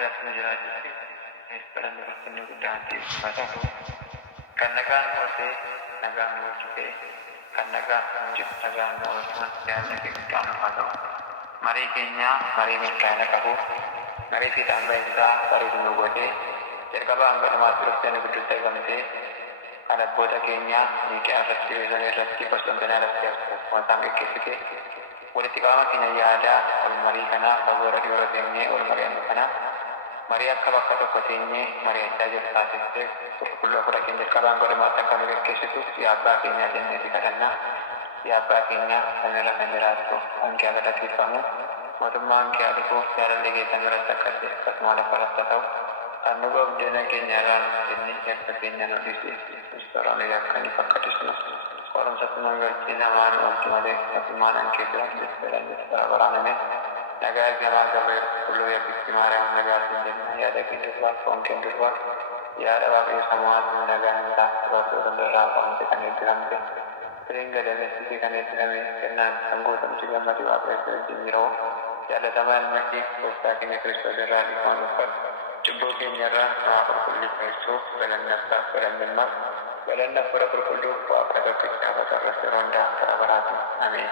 tajaajila jiraachuutti esperando bakkanni guddaatti fatahu kan nagaan ooltee nagaan oolchitee kan nagaan hojjetu nagaan oolchuun yaadni fi guddaanu haa ta'u. Marii keenya marii milkaa'ina qabu marii fiixaan baay'isaa bareedina godhee jalqaba hanga dhumaatti dhufteen gidduutti argamtee kan abboota keenya miidiyaa irratti beeksisa irratti bosonaa irratti akkasumas gaggeessite walitti qabama keenya yaadaa wal marii kanaaf fagoora dhiirota teenyee wal mari'annu kanaaf marii akka bakka tokko teenyee mari'achaa jiru taasistee qulqulluu fura keenya jalqabaan godhumaatti akka nu gaggeessitu yaabbaa keenyaa jenneeti kadhannaa yaabbaa keenya sanirra kan jiraattu hanqii agadaatiifamu mootummaa hanqii adukuu jaalallee keessan irratti akkasii akkasuma lafa irratti ta'u kan nu gobdeena keenya irraan jennee yakka keenya nu dhiisee istoroonni yakkaniif akka dhisnu qorumsa tunan galchii namaan oolchi malee akkasumaan hanqii jira jechuudhaan jechuudha baraaname nagaa gamaa gabree qulqulluu yabbitti maariyaam nagaatiin jenna yaada keenya durbaa foon keenya durbaa yaada waaqayyo samu'aatu nagaan isaa sababdoo dandarraa qorumsi kan eebbiramte firiin gadameessitii kan eebbirame kennaan kan guutamti gammadii waaqayyo wajjin yeroo jaalatamaa ilmatti gooftaa keenya kiristoos irraa dhiifama uffatu cubbuu keenya irraa nama qulqulleessuuf galannaffaaf godhamnimmaaf galannaaf fura qulqulluu waaqa tokkichaaf irratti yeroo hundaa bara baraati ameen.